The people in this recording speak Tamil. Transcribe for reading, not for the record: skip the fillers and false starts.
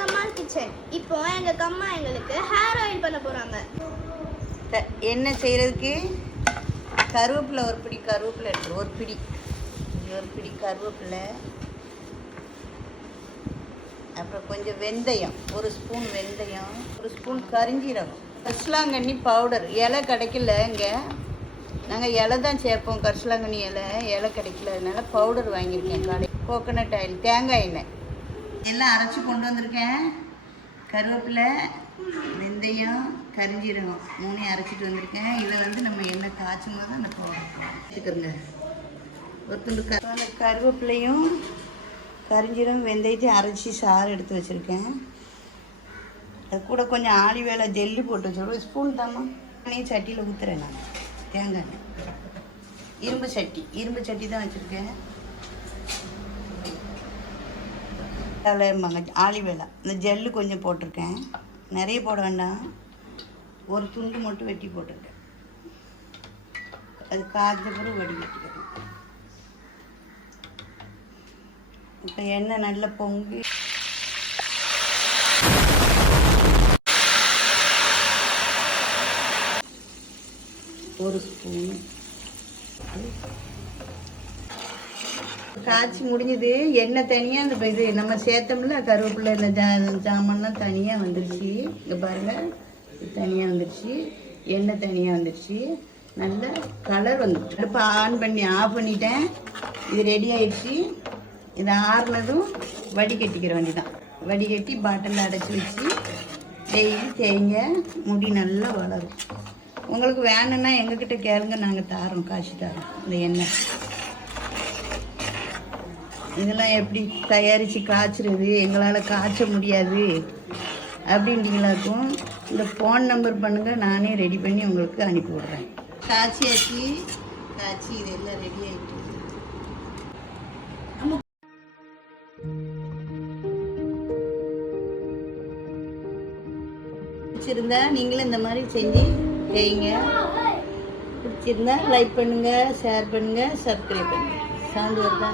கம்மால் கிச்சன். இப்போ எங்க அம்மா எங்களுக்கு ஹேர் ஆயில் பண்ண போறாங்க. என்ன செய்யறதுக்கு கருவேப்பிலை ஒரு பிடி கருவேப்பிலை எடுத்து ஒரு பிடி கருவேப்பிலை, அப்புறம் கொஞ்சம் வெந்தயம், ஒரு ஸ்பூன் வெந்தயம், ஒரு ஸ்பூன் கரிஞ்சீரகம், கரிசலாங்கண்ணி பவுடர். இலை கிடைக்கல இங்கே, நாங்கள் இலை தான் சேர்ப்போம். கரிசலாங்கண்ணி இலை கிடைக்கல, அதனால பவுடர் வாங்கியிருக்கேன் கடை. கோகோனட் ஆயில், தேங்காய் எண்ணெய் எல்லாம் அரைச்சி கொண்டு வந்திருக்கேன். கருவேப்பிலை, வெந்தயம், கரிஞ்சீரகம் மூணையும் அரைச்சிட்டு வந்திருக்கேன். இதை நம்ம எண்ணெய் காய்ச்சும் போது அந்த பவுடர் எடுத்துக்கிறோங்க. ஒரு துண்டு கருவேப்பிலையும் கரிஞ்சீரகம் வெந்தயத்தையும் அரைச்சி சாறு எடுத்து வச்சுருக்கேன். அது கூட கொஞ்சம் ஆலிவேல ஜெல்லி போட்டு வச்சுருக்கேன். ஸ்பூன் தாம்மா. எண்ணெயும் சட்டியில் ஊற்றுறேன். நான் தேங்காய் எண்ணெய் இரும்பு சட்டி தான் வச்சுருக்கேன். ஆலிவேலா இந்த ஜெல்லு கொஞ்சம் போட்டிருக்கேன். நிறைய போட வேண்டாம், ஒரு துண்டு மட்டும் வெட்டி போட்டிருக்கேன். அது காய்ச்ச பிறகு வடிகட்டிக்கிறேன். இப்போ எண்ணெய் நல்லா பொங்கி ஒரு ஸ்பூன் காய்ச்சி முடிஞ்சது. எண்ணெய் தனியாக இந்த இது நம்ம சேர்த்தோம்ல கருவேப்பிலை இல்லை ஜாமான்லாம் தனியாக வந்துடுச்சு. இங்கே பாருங்கள், தனியாக வந்துடுச்சு. எண்ணெய் தனியாக வந்துடுச்சு. நல்ல கலர் வந்துடுச்சு. அடுப்பை ஆன் பண்ணி ஆஃப் பண்ணிட்டேன். இது ரெடி ஆயிடுச்சு. இதை ஆறுனதும் வடிகட்டிக்கிற வேண்டிதான். வடிகட்டி பாட்டிலில் அடைச்சி வச்சு டெய்லி தேய்ங்க, முடி நல்லா வளரும். உங்களுக்கு வேணும்னா எங்ககிட்ட கேளுங்க, நாங்கள் தாரோம், காய்ச்சி தரோம் இந்த எண்ணெய். இதெல்லாம் எப்படி தயாரித்து காய்ச்சிறது, எங்களால் காய்ச்ச முடியாது அப்படின்ட்டிங்களாக்கும் இந்த ஃபோன் நம்பர் பண்ணுங்கள், நானே ரெடி பண்ணி உங்களுக்கு அனுப்பி விட்றேன். காய்ச்சி இதெல்லாம் ரெடி ஆகிட்டு பிடிச்சிருந்தா நீங்களும் இந்த மாதிரி செஞ்சு செய்யுங்க. பிடிச்சிருந்தா லைக் பண்ணுங்கள், ஷேர் பண்ணுங்கள், சப்ஸ்கிரைப் பண்ணுங்கள். சவுண்டு வருதா?